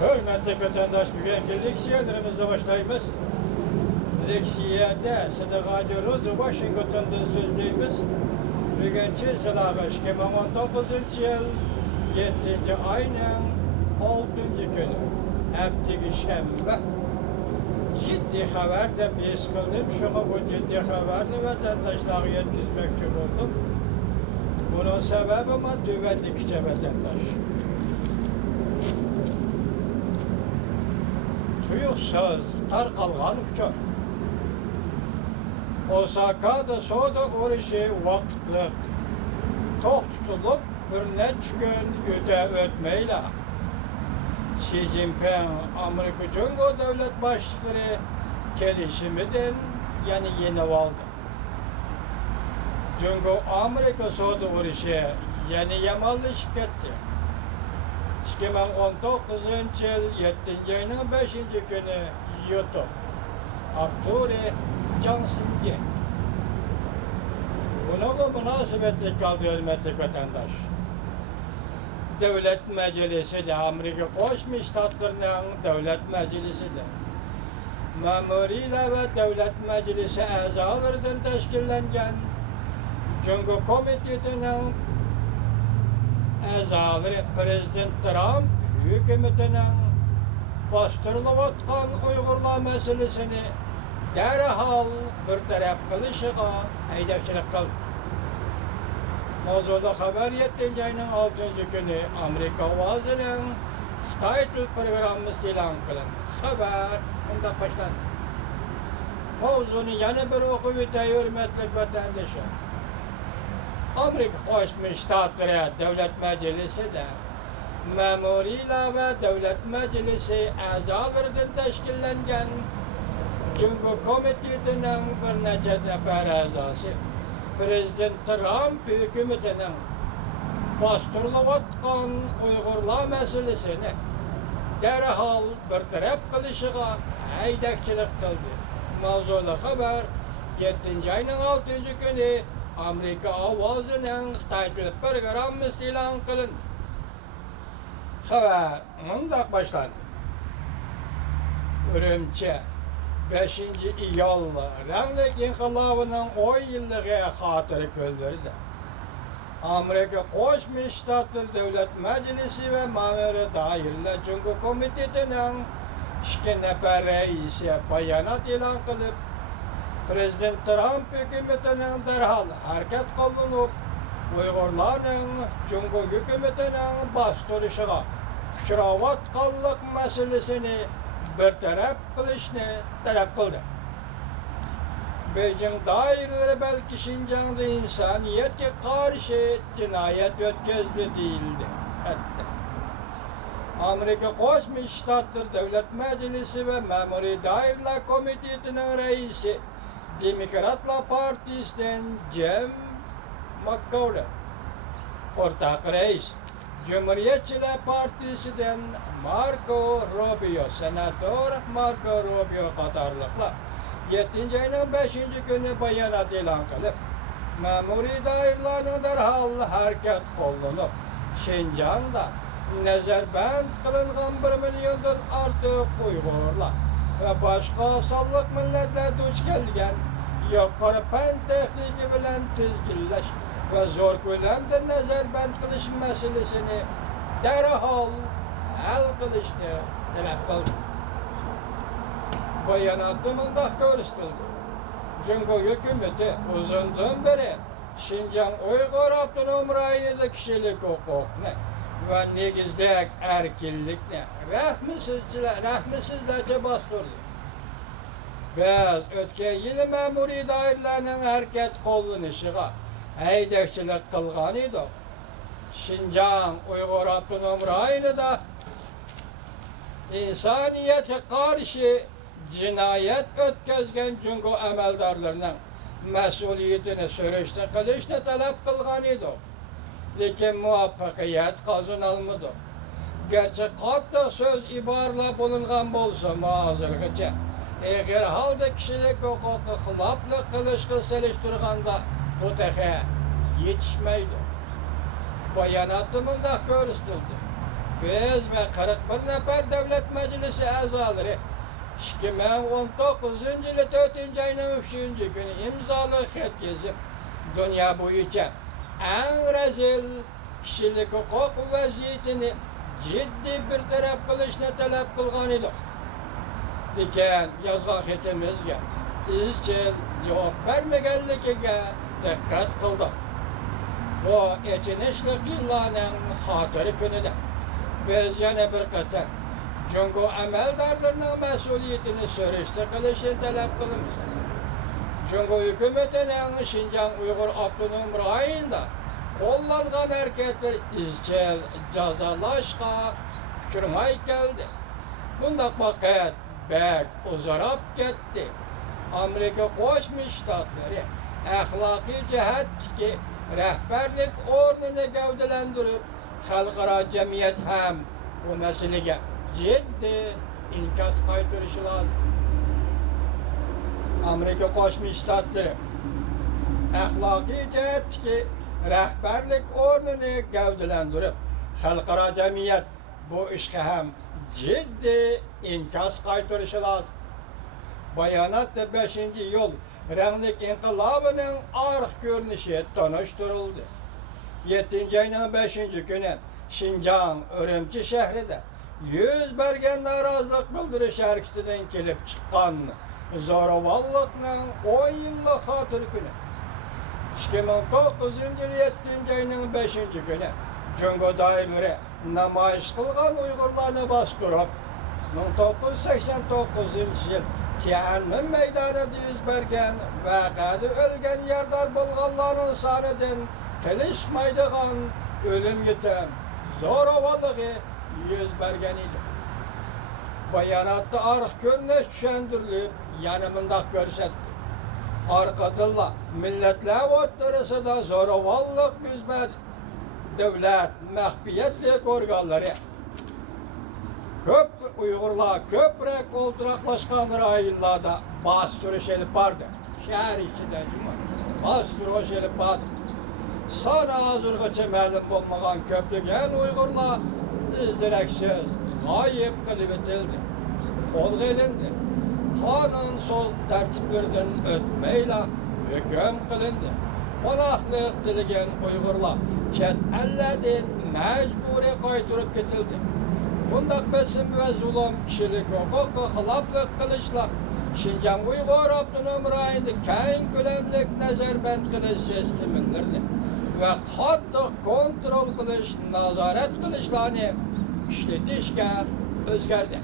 Hürmetli vatandaş, bugün leksiyalarımızla başlayımız. Leksiyada Sıdık ediyoruz, Washington'dan sözleyimiz. Bugünkü silahı 2019 yıl 7. ayının 6. günü. Hafta şembe. Ciddi haber de biz kıldım. Şuna bu ciddi haberle vatandaşlara yetkizmekçi oldum. Bunun sebebi ama düvenlikçe vatandaş. Tuyuksuz tarqalğan üçün Osaka'da soda uğraşı vaktlik toq tutulup bir neç gün ötmeyle Xi Jinping Amerika Cumhuriyeti devlet başlıkları gelişiminden yani yeni aldı. Çünkü Amerika soda uğraşı yeni yamallaşıp gitti. 2019 yıl 7. ayının 5. günü YouTube Abdurrahman Cansınca. Buna münasebetli kaldı hürmetli vatandaş. Devlet Meclisi de Amerika Koşmuş Ştatlarının Devlet Meclisi de memuriyle ve Devlet Meclisi azalarından teşkillengen Cumhur Komitesi'nin azaları Prezident Trump hükümetinin bastırılıp atkan Uygurlar meselesini derhal bir taraf kılışığa haydakçılık kıldı. Mavzuda haber 7. ayının 6. günü Amerika Ovası'nın Xitay Dil programı ilan kılındı. Haber onda başlandı. Mavzunu yana bir okuyutayı hürmetli vatandaşa. Amerika Koşmuş Ştatları Devlet Meclisi de memuriyle ve Devlet Meclisi azalarından teşkillengen Cumhur Komitesi'nin bir neçe nefer azası Prezident Trump hükümetinin bastırılıp atkan Uygurlar meselesini derhal bir taraf kılışığa haydakçılık kıldı. Mavzulu haber 7. ayının 6. günü Amerika Ovası'nın Xitay Dil programı ilan kılındı. Haber mundak başlandı. Ürümçi 5. iyul Renlik İnkılabı'nın 10 yıllığı hatırı kıldırdı. Amerika Koşmuş Ştatları Devlet Meclisi ve Mamuri Dairler Cumhur Komitesi'nin 2 nefer reisi bayanat ilan kılıp Prezident Trump hükümetinin derhal hareket kılınıp Uygurların Cumhur hükümetinin bastırışına uçravatkallık meselesini bir taraf kılışını talep kıldı. Beijing daireleri belki Şincan'da insaniyete karşı cinayet ötközlü değildi. Hatta Amerika Koşmuş Ştatları Devlet Meclisi ve Memuri Daireler Komitesi'nin reisi Demokratlar Partisi'nden Jim McGovern, ortak reis Cumhuriyetçiler Partisi'den Marco Rubio, Senatör Marco Rubio katarlıklar 7. ayının 5. günü bayanat ilan kılıp memuri dairelerin derhal hareket kolunup Şincan'da nezarband kılıngan 1 milyondan artık Uygurlar ve başka asallık milletler duç gelgen yukarı pen tekniki bilen tizgilleş ve zor kölemde nezarband kılış meselesini derhal el kılıştı talep kıldı. Bayanatımında görüştüldü. Cumhur hükümeti uzundan beri Şincan Uygur Abdunum rayonunda kişilik hukukunu ve negizdek erkillikni rahmsizlerce bastırdı. Biz ötken yılı memuri dairlerinin hareket kollanışıga haydakçılık kılgan idi. Şincan Uygur Abdunum rayonunda insaniyete karşı cinayet ötközgen Cumhur əməldarlarının məsuliyyətini sürüşdə qilishni talab qılğan idi. Lekin muvaffaqiyat qazanılmadı. Gerçi katta söz ibarla bulungan bolsa hazırgacha eğer halda kişilik hukuku xilaflı qilishga selishtirganda bu tehe yetişmeydi. Bayanatımında görüstüldü. biz ve 41 nefer devlet meclisi azaları 2019 yılı 4. ayının 3. günü imzalı xat yazıp dünya boyunca en rezil kişilik hukuk vaziyetini ciddi bir taraf kılışını talep kılgan idi. Lekin yazgan xatimizga izchil javob bermaganligiga diqqat qildi. Bu echinishli yillarning xotiri kunida biz yana bir qator Jungo amaldorlarining mas'uliyatini so'rashda qilishni talab qilamiz. Jungo hukumatining Xinjiang Uyg'ur avtonom rayonida qo'llangan harakatlar izchil jazolashga uchramay keldi. Bundaq vaqt bek uzarab ketdi. Amerika Qo'shma Shtatlari axloqiy jihatdagi rahbarlik o'rnini gavdalantirib, xalqaro jamiyat ham bu masalaga ciddi inkas qaytarishi lozim. Amerika Qo'shma Shtatlari axloqiy jihatdagi rahbarlik o'rnini gavdalantirib, xalqaro jamiyat bu ishga ham ciddi inkas qaytarishi lozim. Bayonotda 5-yil ranglik inqilobining arx ko'rinishi tanishtirildi. 7. ayning 5-kuni Xinjiang Urumchi shahrida yuz bergan norozilik bildirish harakatidan kelib chiqqan zo'ravonlikning 10 yillik xotir kuni. 2009 yil 7. ayning 5-kuni Jungo doiralari namoyish qilgan Uyg'urlarni bostirib 1989 yil Tiananmen maydonida yuz bergan vaqada o'lgan yardar bo'lganlarning sonidan qilishmaydigan o'lim yetim zo'ravonligi yuz bergan edi. Bayonotda arx ko'rinish tushuntirilib, yana bundoq ko'rsatdi. Orqadilla millatlar o'rtasida zo'ravonlik yuz berdi. Davlat maxfiyatlik organlari ko'p Uyg'urlar ko'proq o'ltiraqlashgan rayonlarda bostirish olib bordi. Shahar ichida bostirish olib bordi. Sana hozirgacha ma'lum bo'lmagan ko'plagan Uyg'urlar izdiraksiz g'oyib qilib etildi. Qo'lga olindi. Qonun so'z tartiblaridan o'tmayla hukm qilindi. Panohlik tilagan Uyg'urlar chet ellardan majburiy qaytarib ketildi. Bundaq besim ve zulüm kişilik hukuku xiloflik qilishlar Xinjiang Uyg'ur avtonom rayonida keng ko'lamlik nazarband qilish sistemlarini ve qattiq kontrol qilish, nazorat qilishlarni ishlatishga o'zgardi.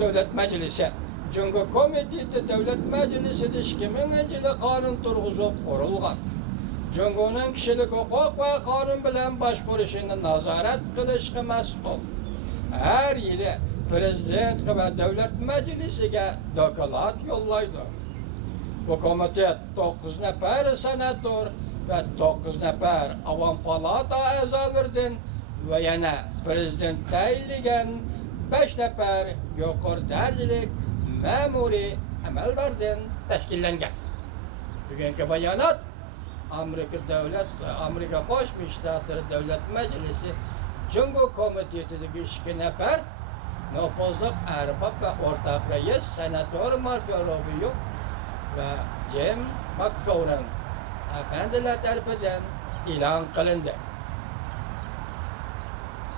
Davlat Majlisi Jungo Komiteti Davlat Majlisida 2000-yili qonun turg'izib qurilgan. Jungoning kişilik hukuk ve qonun bilan boshqarishini nazorat qilishga mas'ul. Her yili Prezident ve Devlet Meclisi'ne doklad yollaydı. Bu komitet 9 nefer senatör ve 9 nefer Avam Palata azalarından ve yana Prezident tayinlagan 5 nefer yuqori darajalik ma'muriy amallardan tashkillangan. Bugungi bayonot Amerika Qo'shma Shtatlari Davlat Majlisi Jungo Komitetidagi 2 nefer nopozlik arbab ve ortak reis senatör Marco Rubio ve Jim McGovern efendiler tarafından ilan kılındı.